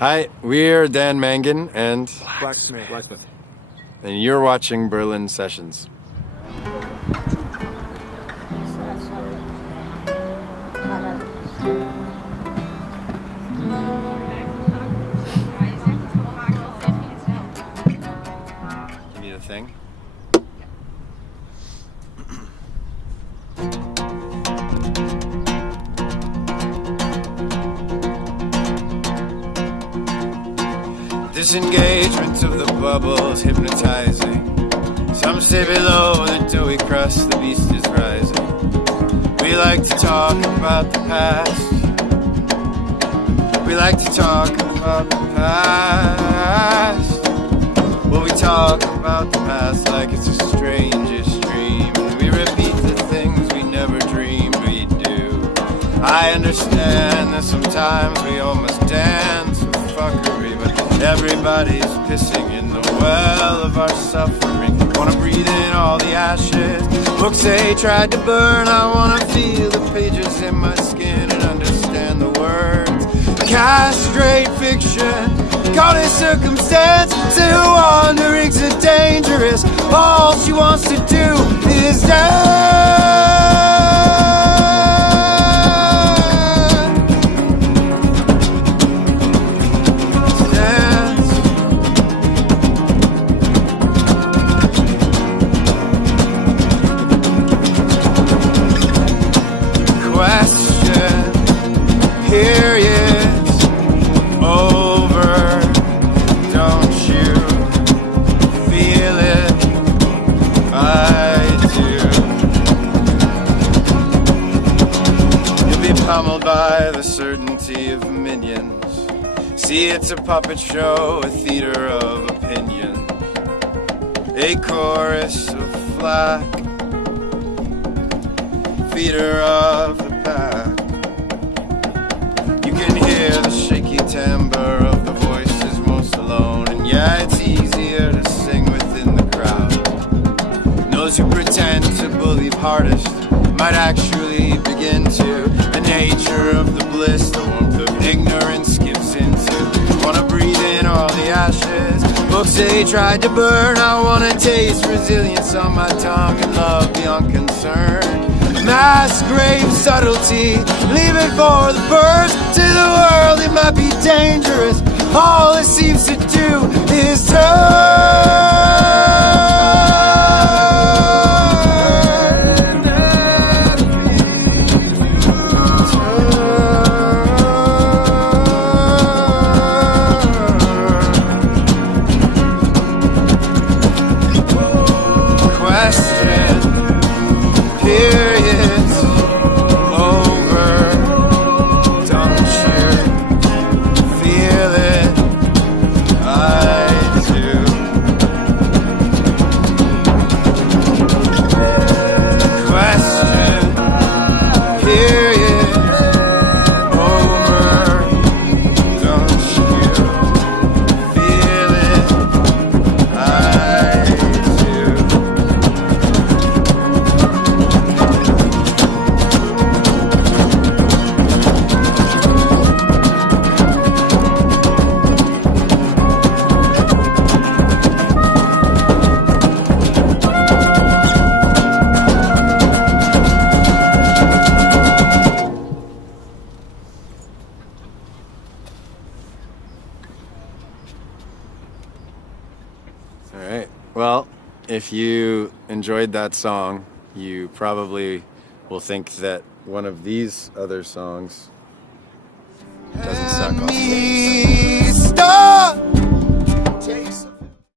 Hi, we're Dan Mangan and Blacksmith. and you're watching Berlin Sessions. You need a thing? Disengagement of the bubbles hypnotizing. Some stay below until we cross the beast is rising. We like to talk about the past. We like to talk about the past. Well, we talk about the past like it's the strangest dream. And we repeat the things we never dreamed we'd do. I understand that sometimes we all must dance with fuckery, but everybody's pissing in the well of our suffering. Wanna breathe in all the ashes books they tried to burn. I wanna feel the pages in my skin and understand the words. Castrate fiction, call it circumstance. Say her wanderings are dangerous. All she wants to do is dance. Pummeled by the certainty of minions. See, it's a puppet show, a theater of opinion, a chorus of flack, feeder of the pack. You can hear the shaky timbre of the voices most alone, and yeah, it's easier to sing within the crowd. And those who pretend to believe hardest might actually begin to. The nature of the bliss, the warmth of ignorance skips into. Wanna breathe in all the ashes books they tried to burn. I wanna taste resilience on my tongue and love beyond concern. Mass grave subtlety, leave it for the birds. To the world it might be dangerous. All it seems to do is turn. Alright, well, if you enjoyed that song, you probably will think that one of these other songs